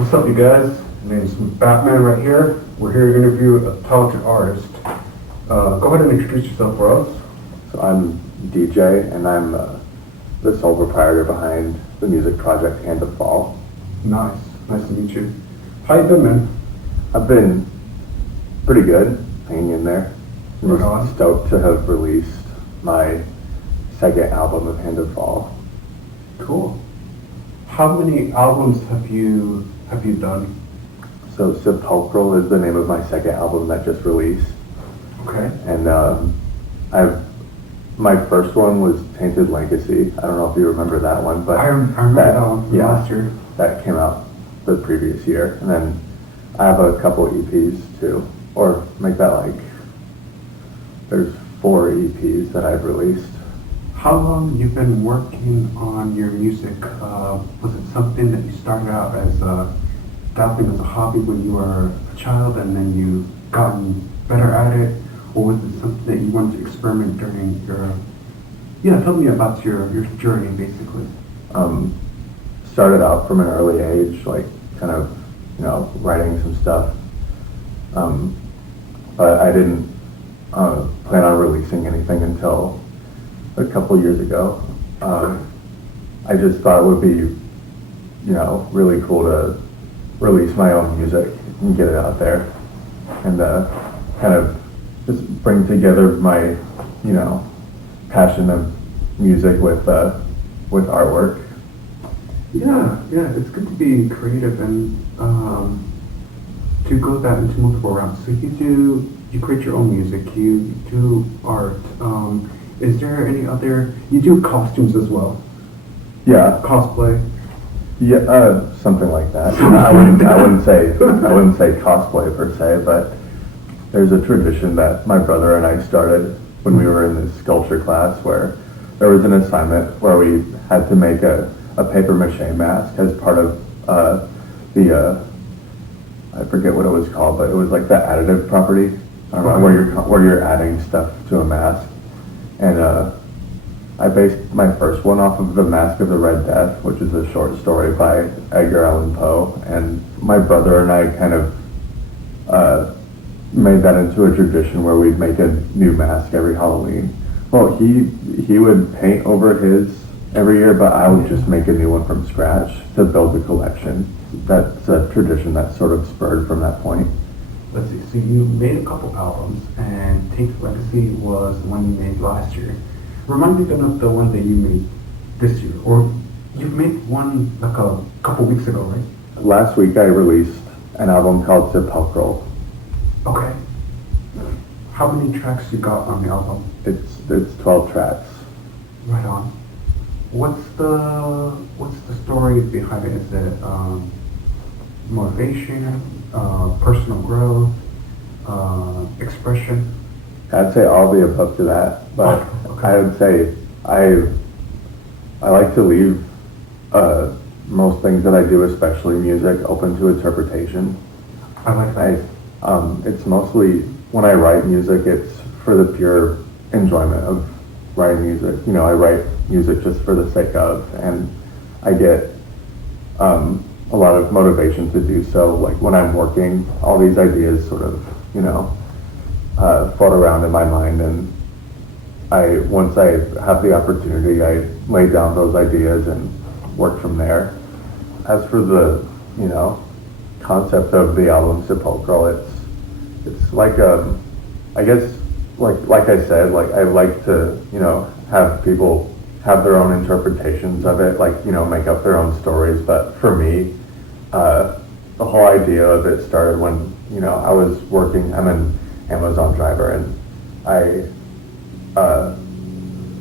What's up, you guys? My name's Batman right here. We're here to interview a talented artist. Go ahead and introduce yourself for us. So I'm DJ, and I'm the sole proprietor behind the music project Hand of Fall. Nice to meet you. How you been, man? I've been pretty good, hanging in there. I'm Right on. stoked to have released my second album of Hand of Fall. Cool. How many albums have you done? So Sepulchral is the name of my second album that just released. Okay. And my first one was Tainted Legacy. I don't know if you remember that one, but I remember that one from last year. That came out the previous year. And then I have a couple EPs too, or make that like, there's 4 EPs that I've released. How long you been working on your music? Was it something that you started out as dabbling as a hobby when you were a child and then you gotten better at it? Or was it something that you wanted to experiment during your... Yeah, tell me about your journey, basically. Started out from an early age, like kind of, writing some stuff. But I didn't plan on releasing anything until a couple years ago. I just thought it would be, really cool to release my own music and get it out there and kind of just bring together my, passion of music with artwork. Yeah, it's good to be creative and to go that into multiple routes. So you create your own music, you do art. Is there any other, you do costumes as well? Yeah. Cosplay? Yeah, something like that. I wouldn't say cosplay per se, but there's a tradition that my brother and I started when we were in this sculpture class where there was an assignment where we had to make a paper mache mask as part of I forget what it was called, but it was like the additive property. I don't know, where you're adding stuff to a mask. And I based my first one off of The Mask of the Red Death, which is a short story by Edgar Allan Poe. And my brother and I kind of made that into a tradition where we'd make a new mask every Halloween. Well, he would paint over his every year, but I would just make a new one from scratch to build the collection. That's a tradition that sort of spurred from that point. Let's see, so you made a couple albums, and Tainted Legacy was the one you made last year. Remind me then of the one that you made this year, or you've made one like a couple weeks ago, right? Last week I released an album called Sepulchral. Okay. How many tracks you got on the album? It's 12 tracks. Right on. What's the story behind it? Is it motivation, personal growth, expression? I'd say all the above to that, but Okay. I would say I like to leave most things that I do, especially music, open to interpretation. I like that. It's mostly, when I write music, it's for the pure enjoyment of writing music. I write music just for the sake of, and I get a lot of motivation to do so. Like when I'm working, all these ideas sort of, float around in my mind, and once I have the opportunity, I lay down those ideas and work from there. As for the, concept of the album Sepulchral, it's like I guess like I said, like I like to have people have their own interpretations of it, make up their own stories. But for me, the whole idea of it started when I was working. I'm an Amazon driver, and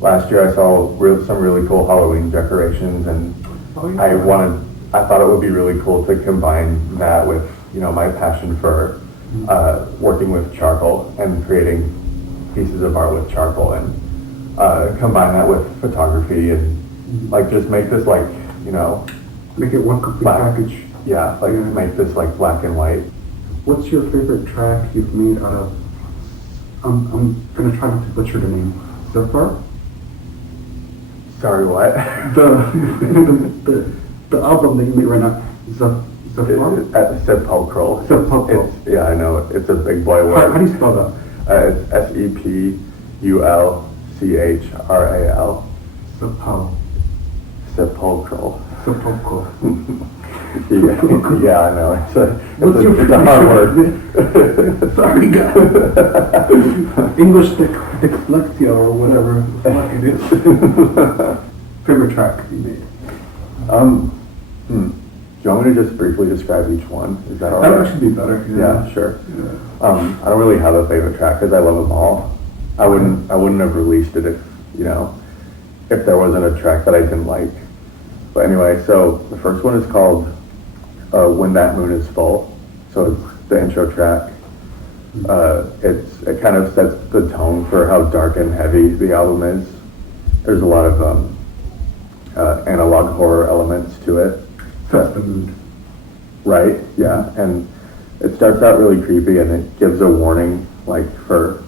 last year I saw some really cool Halloween decorations, and I thought it would be really cool to combine that with, my passion for working with charcoal and creating pieces of art with charcoal, and combine that with photography and just make this Make it one complete package. Yeah, make this black and white. What's your favorite track you've made out of? I'm gonna try not to butcher the name. Zephyr? Sorry, what? The album that you made right now, At Sepulchral. Sepulchral. Yeah, I know. It's a big boy word. How do you spell that? It's Sepulchral. Sepulchral. Sepulchral. Yeah, I know. It's a hard word. Sorry, guys. English dyslexia or whatever the fuck it is. Favorite track you made? Do you want me to just briefly describe each one? Is that all That right? would actually be better. Yeah, sure. Yeah. I don't really have a favorite track because I love them all. I wouldn't have released it if there wasn't a track that I didn't like. But anyway, so the first one is called When That Moon Is Full. So it's the intro track. It kind of sets the tone for how dark and heavy the album is. There's a lot of analog horror elements to it. Sets the mood. Right, yeah. And it starts out really creepy and it gives a warning, like for,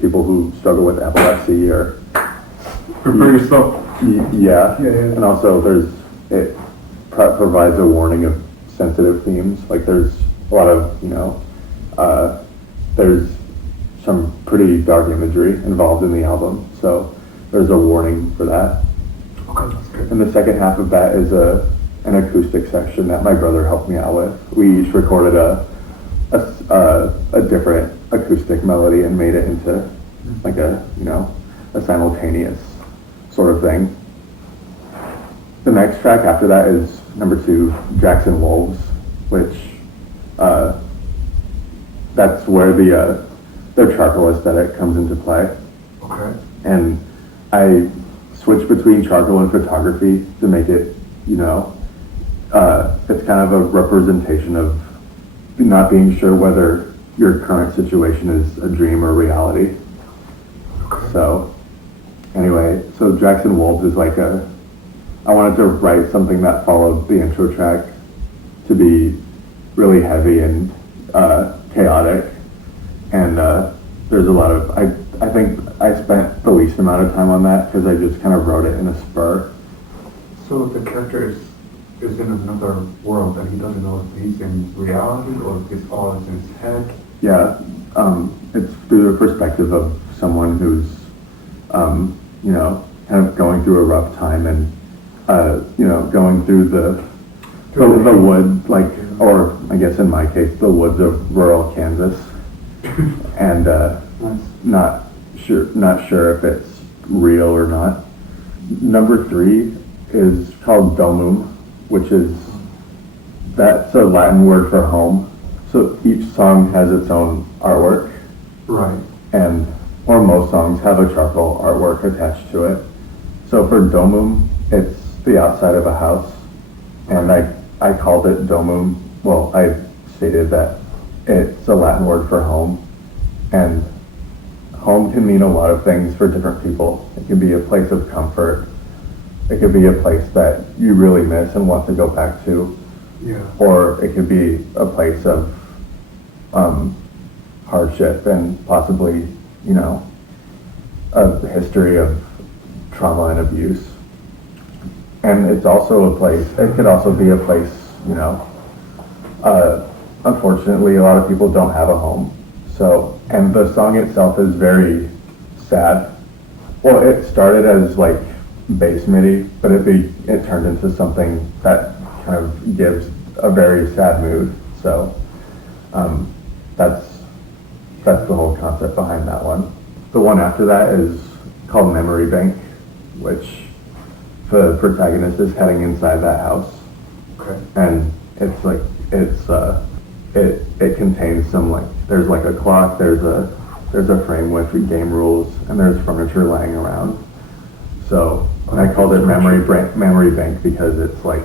people who struggle with epilepsy or... Prepare yourself. Yeah. And also it provides a warning of sensitive themes. Like there's a lot of, there's some pretty dark imagery involved in the album. So there's a warning for that. Okay, that's good. And the second half of that is an acoustic section that my brother helped me out with. We each recorded a different acoustic melody and made it into like a simultaneous sort of thing. The next track after that is number 2, Jackson Wolves, which that's where their charcoal aesthetic comes into play. Okay. And I switched between charcoal and photography to make it, it's kind of a representation of not being sure whether your current situation is a dream or reality. Okay. So, anyway, so Jackson Wolves is like I wanted to write something that followed the intro track to be really heavy and chaotic. And there's a lot of, I think I spent the least amount of time on that because I just kind of wrote it in a spur. So the character is in another world and he doesn't know if he's in reality or if it's all in his head. Yeah, it's through the perspective of someone who's, kind of going through a rough time and, going through the wood, like, or I guess in my case, the woods of rural Kansas, and not sure if it's real or not. Number 3 is called Domum, that's a Latin word for home. So each song has its own artwork. Right. Or most songs have a charcoal artwork attached to it. So for Domum, it's the outside of a house. And I called it Domum. Well, I stated that it's a Latin word for home. And home can mean a lot of things for different people. It can be a place of comfort. It could be a place that you really miss and want to go back to. Yeah. Or it could be a place of hardship and possibly, a history of trauma and abuse. And it's also it could also be a place, unfortunately a lot of people don't have a home. So, and the song itself is very sad. Well, it started as like bass MIDI, but it turned into something that kind of gives a very sad mood. So that's the whole concept behind that one. The one after that is called Memory Bank, which the protagonist is heading inside that house. Okay. And it's like it contains some there's like a clock, there's a frame with game rules, and there's furniture laying around. So I called it Memory Bank because it's like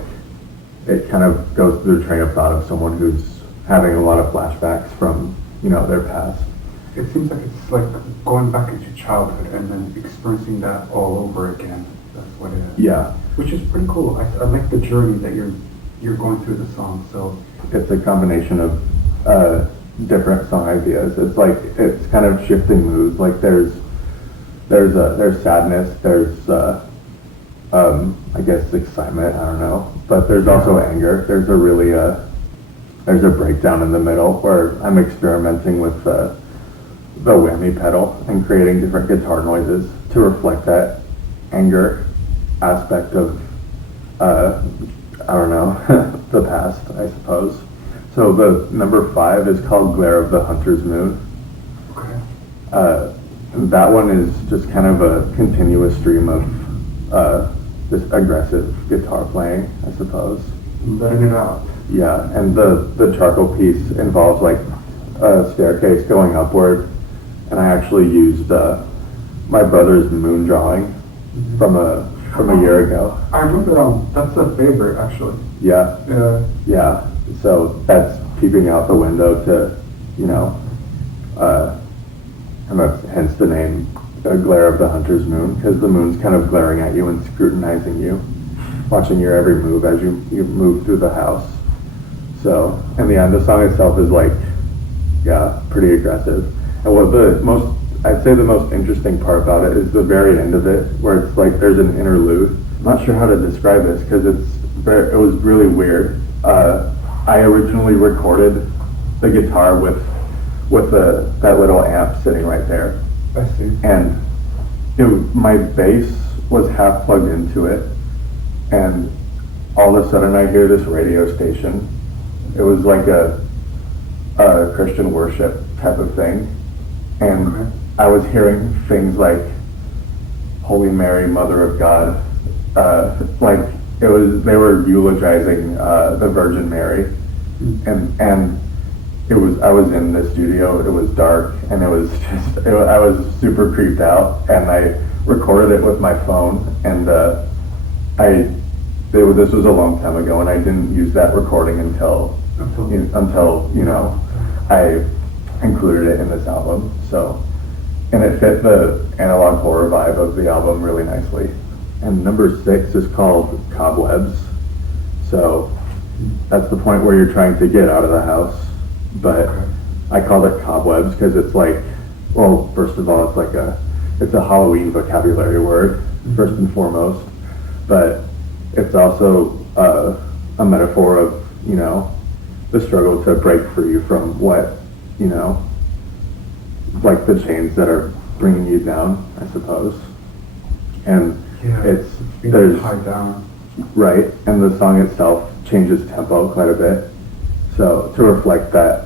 it kind of goes through the train of thought of someone who's having a lot of flashbacks from their past. It seems like it's like going back into childhood and then experiencing that all over again. That's what it is. Yeah. Which is pretty cool. I like the journey that you're going through the song. So it's a combination of different song ideas. It's kind of shifting moods. Like there's sadness, there's I guess excitement, I don't know. But there's also anger. There's a really, there's a breakdown in the middle where I'm experimenting with the whammy pedal and creating different guitar noises to reflect that anger aspect of, I don't know, the past, I suppose. So the number 5 is called Glare of the Hunter's Moon. Okay. That one is just kind of a continuous stream of this aggressive guitar playing, I suppose. Letting it out. Yeah, and the charcoal piece involves like a staircase going upward, and I actually used my brother's moon drawing from a year ago. I remember that's a favorite actually. Yeah, Yeah. so that's peeping out the window to, you know, and that's hence the name, Glare of the Hunter's Moon, because the moon's kind of glaring at you and scrutinizing you, watching your every move as you move through the house. So, and the song itself is like, yeah, pretty aggressive. And what I'd say the most interesting part about it is the very end of it, where it's like there's an interlude. I'm not sure how to describe this because it was really weird. I originally recorded the guitar with that little amp sitting right there. I see. And my bass was half plugged into it, and all of a sudden I hear this radio station. It was like a Christian worship type of thing, and Okay. I was hearing things like Holy Mary, Mother of God, like they were eulogizing the Virgin Mary, and I was in the studio, it was dark, and I was super creeped out, and I recorded it with my phone, and this was a long time ago, and I didn't use that recording until I included it in this album, so, and it fit the analog horror vibe of the album really nicely. And number 6 is called Cobwebs, so that's the point where you're trying to get out of the house. But Okay. I called it Cobwebs because it's like, well, first of all, it's a Halloween vocabulary word, first and foremost, but it's also a metaphor of, you know, the struggle to break free from what, you know, like the chains that are bringing you down, I suppose. And Yeah. Being there's tied down. right, and the song itself changes tempo quite a bit. So to reflect that,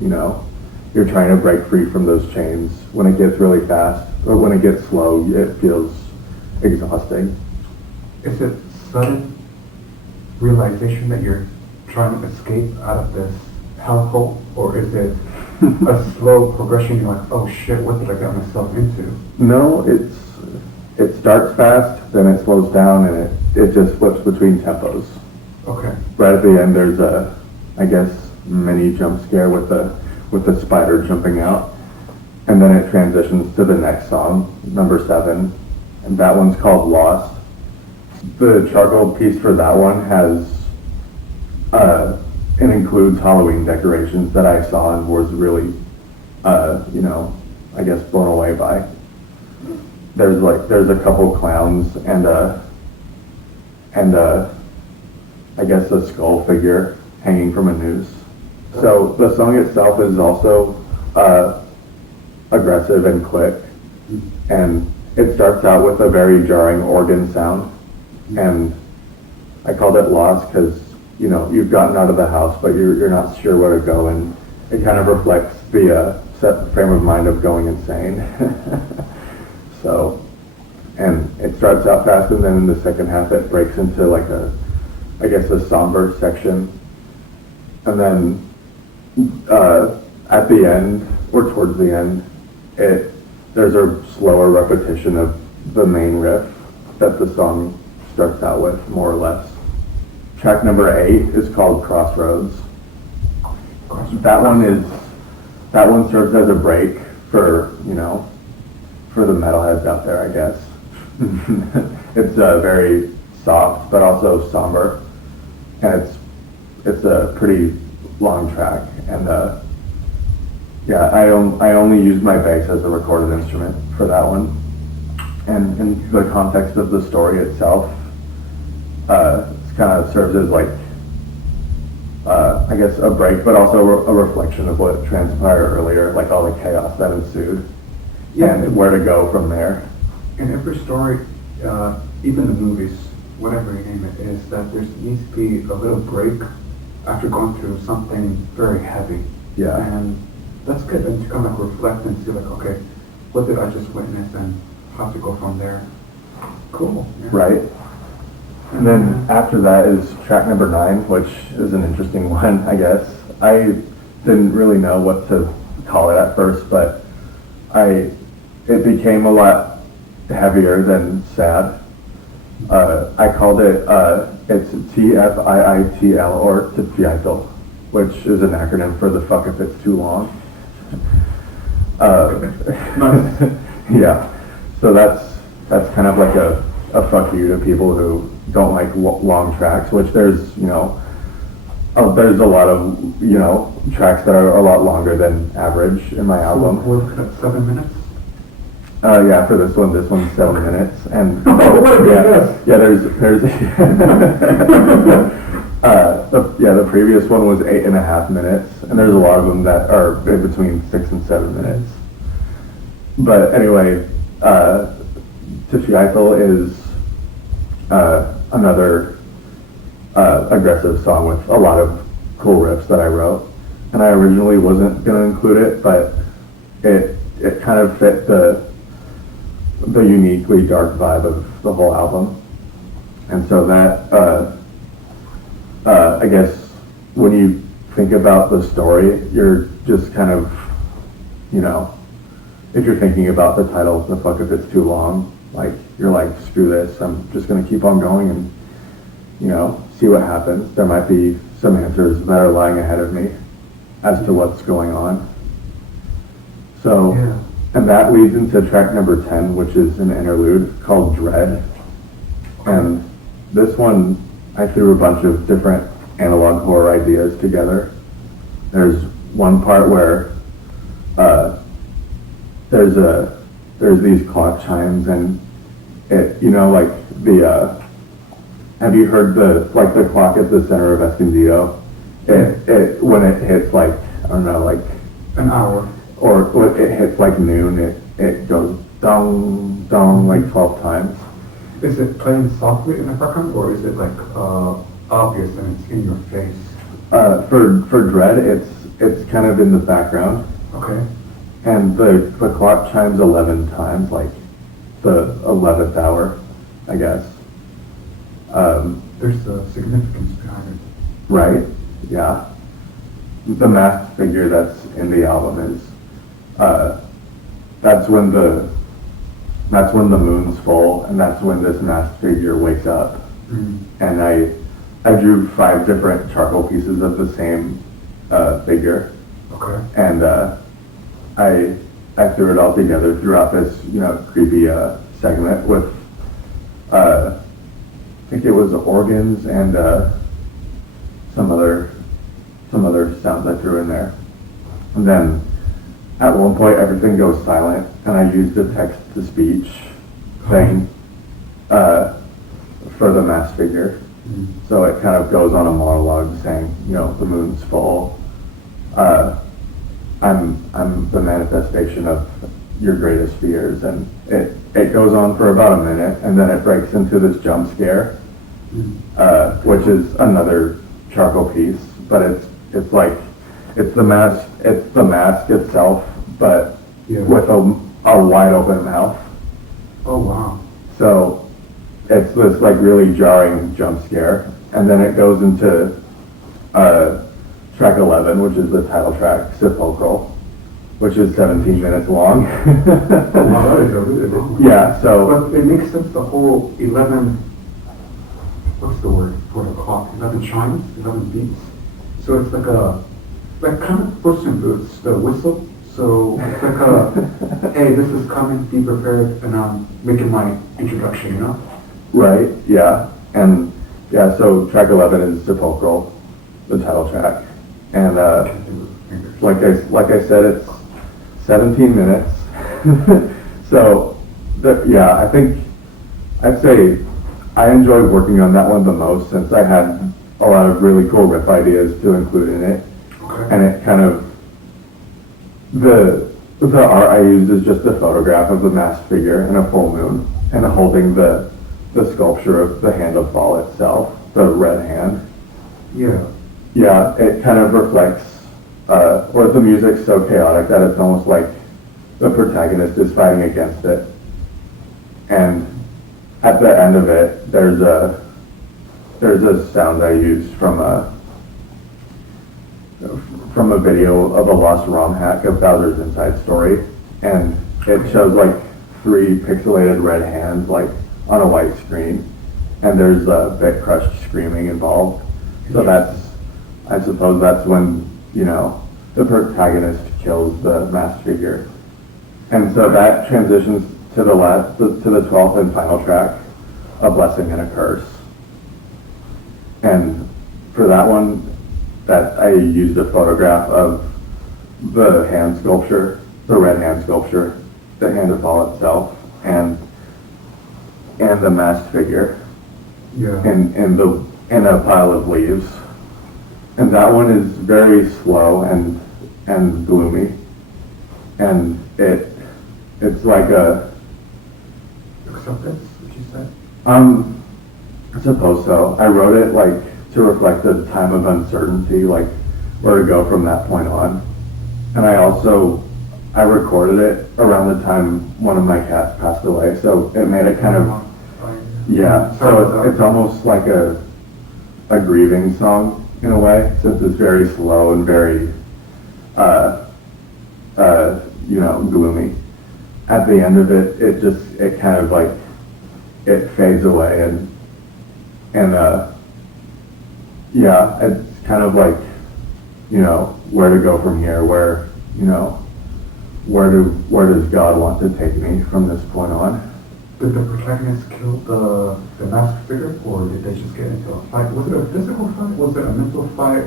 you know, you're trying to break free from those chains. When it gets really fast, or when it gets slow, it feels exhausting. Is it sudden realization that you're trying to escape out of this hellhole, or is it a slow progression? You're like, oh shit, what did I get myself into? No, it starts fast, then it slows down, and it just flips between tempos. Okay. Right at the end, there's a, I guess, mini jump scare with the spider jumping out, and then it transitions to the next song, number 7, and that one's called Lost. The charcoal piece for that one has, it includes Halloween decorations that I saw and was really, you know, I guess blown away by. There's a couple clowns and I guess a skull figure hanging from a noose. So the song itself is also aggressive and quick, and it starts out with a very jarring organ sound, and I called it Lost because, you know, you've gotten out of the house but you're not sure where to go, and it kind of reflects the set frame of mind of going insane. So, and it starts out fast, and then in the second half it breaks into like a somber section, and then at the end, or towards the end, there's a slower repetition of the main riff that the song starts out with, more or less. Track number 8 is called Crossroads. That one serves as a break for, you know, for the metalheads out there, I guess. It's very soft, but also somber, and it's a pretty long track, and yeah, I only used my bass as a recorded instrument for that one, and in the context of the story itself, it kind of serves as like, I guess a break, but also a reflection of what transpired earlier, like all the chaos that ensued, and where to go from there. In every story, even the movies, whatever you name it, is that there needs to be a little break after going through something very heavy. Yeah. And that's good, and to kind of reflect and see like, okay, what did I just witness and how to go from there. Cool. Yeah. Right. And then after that is track number 9, which is an interesting one, I guess. I didn't really know what to call it at first, but it became a lot heavier than sad. I called it, it's TFIITL, or Sepulchral, which is an acronym for the fuck if it's too long. Yeah. So that's kind of like a fuck you to people who don't like long tracks, which there's, there's a lot of, tracks that are a lot longer than average in my album. We're looking at 7 minutes? Yeah, for this one's 7 minutes, and there's the previous one was 8.5 minutes, and there's a lot of them that are in between 6 and 7 minutes. But anyway, Sepulchral is another aggressive song with a lot of cool riffs that I wrote, and I originally wasn't going to include it, but it kind of fit the uniquely dark vibe of the whole album. And so that I guess when you think about the story, you're just kind of, if you're thinking about the title, the fuck if it's too long, like you're like, screw this, I'm just going to keep on going and see what happens. There might be some answers that are lying ahead of me as to what's going on. So and that leads into track number 10, which is an interlude called Dread. And this one, I threw a bunch of different analog horror ideas together. There's one part where there's these clock chimes, and it, like the have you heard the clock at the center of Escondido? It when it hits like, I don't know, like an hour, or when it hits like noon, it goes dong dong like 12 times. Is it playing softly in the background, or is it like obvious and it's in your face? For Dread, it's kind of in the background. Okay. And the clock chimes 11 times, like the 11th hour, I guess. There's a significance behind it. Right, yeah. The masked figure that's in the album is, that's when the moon's full, and that's when this masked figure wakes up. Mm. And I drew 5 different charcoal pieces of the same figure. Okay. And I threw it all together throughout this, creepy segment with, I think it was organs and some other sounds I threw in there. And then at one point everything goes silent, and I used the text-to-speech thing for the masked figure. Mm. So it kind of goes on a monologue saying, the moon's full. I'm the manifestation of your greatest fears, and it goes on for about a minute, and then it breaks into this jump scare, which is another charcoal piece, but it's like it's the mask itself, but with a wide open mouth. Oh wow! So it's this like really jarring jump scare, and then it goes into track 11, which is the title track, Sepulchral, which is 17 minutes long. Wow, that is a really long one. Yeah, so... But it makes sense, the whole 11, what's the word for the clock? 11 chimes, 11 beats. So it's like kind of push and boots, the whistle. So it's like hey, this is coming, be prepared, and I'm making my introduction, Right, yeah. And yeah, so track 11 is Sepulchral, the title track. And like I said, it's 17 minutes. So Yeah, I think I'd say I enjoyed working on that one the most since I had a lot of really cool riff ideas to include in it. Okay. And it kind of, the art I used is just a photograph of the masked figure in a full moon and holding the sculpture of the hand of Fall itself, the red hand. Yeah. Yeah, it kind of reflects, or the music's so chaotic that it's almost like the protagonist is fighting against it. And at the end of it, there's a sound I used from a video of a lost ROM hack of Bowser's Inside Story, and it shows like 3 pixelated red hands like on a white screen, and there's a bit crushed screaming involved. So I suppose that's when, you know, the protagonist kills the masked figure. And so that transitions to the 12th and final track, A Blessing and a Curse. And for that one, that I used a photograph of the hand sculpture, the red hand sculpture, the hand of Fall itself, and the masked figure. Yeah. In a pile of leaves. And that one is very slow and gloomy. And it's like a Acceptance, would you say? I suppose so. I wrote it like to reflect the time of uncertainty, like where to go from that point on. And I recorded it around the time one of my cats passed away, so it made it kind of, yeah, so it's almost like a grieving song in a way, since it's very slow and very, gloomy. At the end of it, it kind of like, it fades away and yeah, it's kind of like, you know, where to go from here, where, you know, where does God want to take me from this point on? Did the protagonist kill the masked figure, or did they just get into a fight? Was it a physical fight? Was it a mental fight?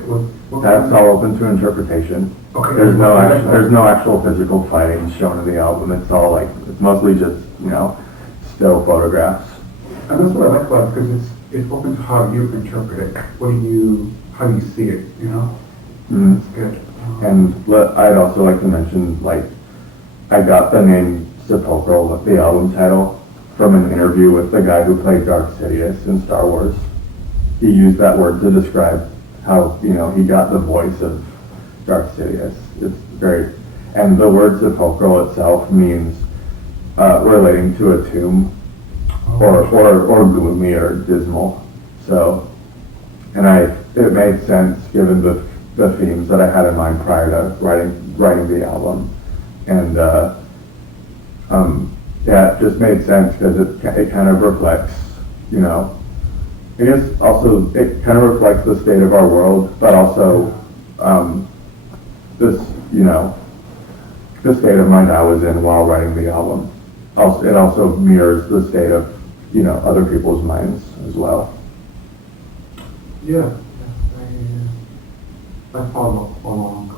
That's all open to interpretation. Okay. There's no actual physical fighting shown in the album. It's all like, it's mostly just, you know, still photographs. And that's what I like about it, because it's open to how you interpret it. How do you see it, you know? Mm-hmm. It's good. And I'd also like to mention, like, I got the name Sepulchral, the album title, from an interview with the guy who played Darth Sidious in Star Wars. He used that word to describe how, you know, he got the voice of Darth Sidious. It's very, and the word sepulchral itself means relating to a tomb, or gloomy or dismal. So, and it made sense given the themes that I had in mind prior to writing the album, and yeah, it just made sense because it kind of reflects, you know, I guess also it kind of reflects the state of our world, but also this, you know, the state of mind I was in while writing the album. Also, it also mirrors the state of, you know, other people's minds as well. Yeah, I follow along.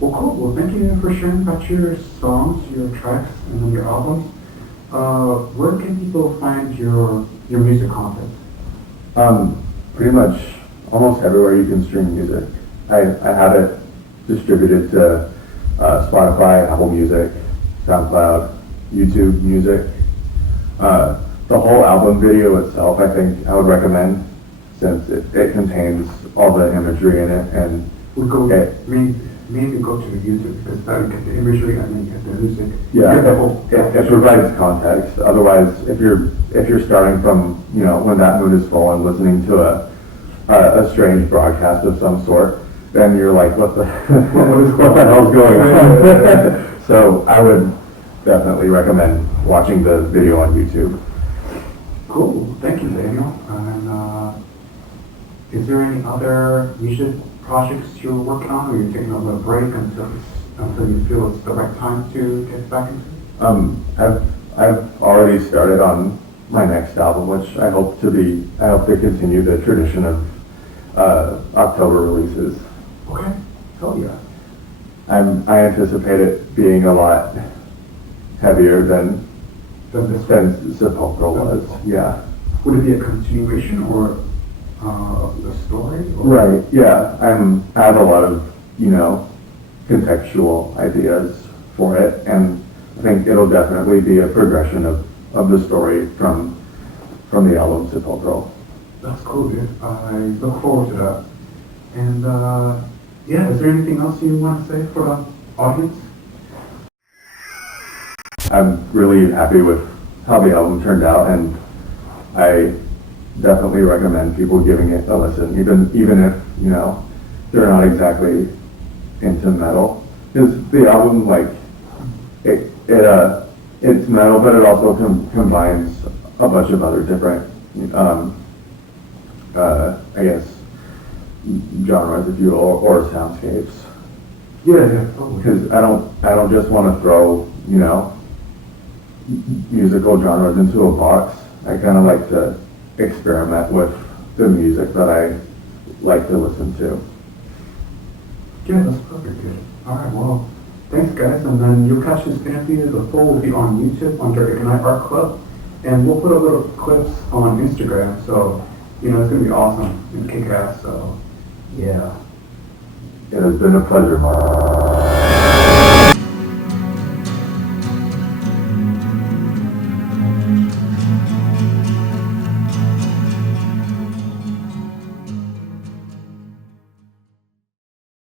Well, cool. Well, thank you for sharing about your songs, your tracks, and then your albums. Where can people find your music content? Pretty much almost everywhere you can stream music. I have it distributed to Spotify, Apple Music, SoundCloud, YouTube Music. The whole album video itself, I think I would recommend, since it contains all the imagery in it, and We go maybe go to YouTube, because then you get the imagery and then you get the music. Yeah, it provides context. Otherwise, if you're starting from, you know, when that mood is full and listening to a strange broadcast of some sort, then you're like, what the hell's going on? So I would definitely recommend watching the video on YouTube. Cool. Thank you, Daniel. And is there any other music projects you're working on, or you're taking a little break until you feel it's the right time to get back into it? I've already started on my next album, which I hope to continue the tradition of October releases. Okay. Oh yeah. I anticipate it being a lot heavier than Does this Sepulchral was. Yeah. would it be a continuation or the story? Or? Right. Yeah. I have a lot of contextual ideas for it, and I think it'll definitely be a progression of the story from the album Sepulchral. That's cool, dude. I look forward to that. And yeah, is there anything else you want to say for the audience? I'm really happy with how the album turned out, and I definitely recommend people giving it a listen, even if they're not exactly into metal, because the album it's metal, but it also combines a bunch of other different I guess genres, if you will, or soundscapes. Yeah, totally. Because I don't just want to throw musical genres into a box. I kind of like to experiment with the music that I like to listen to. Yeah, that's perfect, dude. Alright, well, thanks guys, and then you'll catch this interview. The full will be on YouTube under Ignite Art Club, and we'll put a little clips on Instagram, so, it's gonna be awesome and kick ass, so, yeah. It has been a pleasure, Mark.